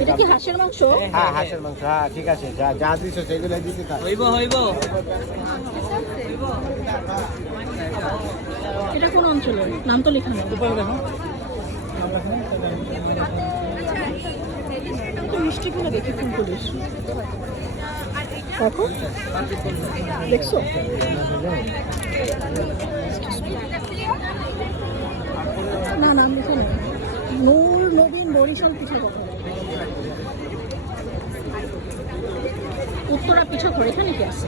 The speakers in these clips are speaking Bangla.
এটা কি হাঁসের মাংস? হ্যাঁ হাঁসের মাংস হ্যাঁ ঠিক আছে যা যা দিছো সেগুলো দিতে থাক। হইব হইব। এটা কোন অঞ্চলের? নাম তো লেখা নেই। গুলো দেখি। ফোন করিস দেখো। দেখছ না নাম লিখে নেই নূর নবীন বরিশাল পিঠা কথা উত্তরা পিঠা করে এখানে কি আছে?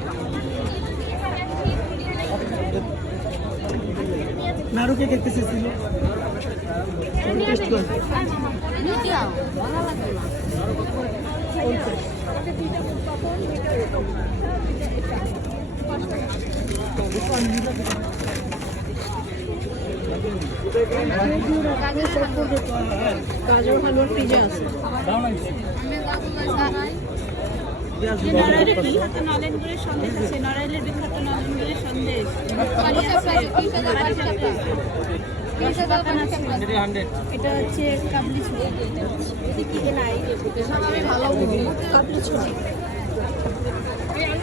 নাড়ুকে খেতে চেয়েছিল? গাজর হালুয়ার ফ্রিজে আছে। নারায়ণের বিখ্যাত নলেনগুড়ের সন্দেশ আছে। নারায়ণের বিখ্যাত নলেনগুড়ের সন্দেশ। এটা হচ্ছে কাবলি কি নাই ভালো কাবলি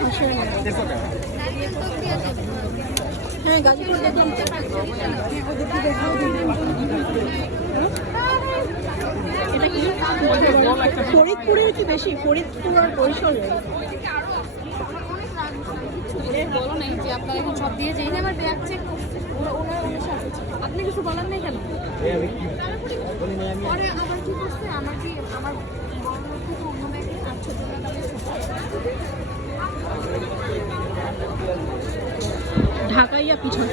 আসলে হ্যাঁ গাজীপুর দেখলাম তো। এটা কি ফরিদপুরের কি বেশি ফরিদপুর আর বলো নাই যে আপনার এখন সব দিয়ে যেই। আমার ব্যাগ চেক করছে আপনি কিছু বলার নাই কেন? পরে আবার কি করছে? আমার কি আমার বড় লোক থেকে অন্য ব্যাগে আর ছোট ঢাকাইয়া পিঠা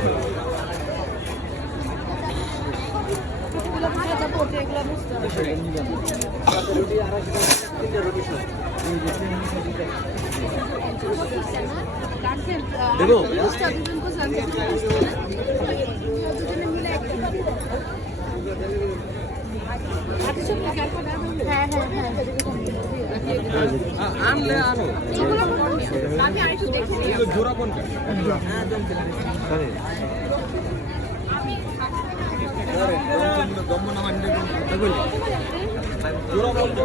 দেবো হ্যাঁ হ্যাঁ হ্যাঁ। আনলে আনো। আমি আরেকটু দেখে নিই জোড়া কোনটা? জোড়া কোনটা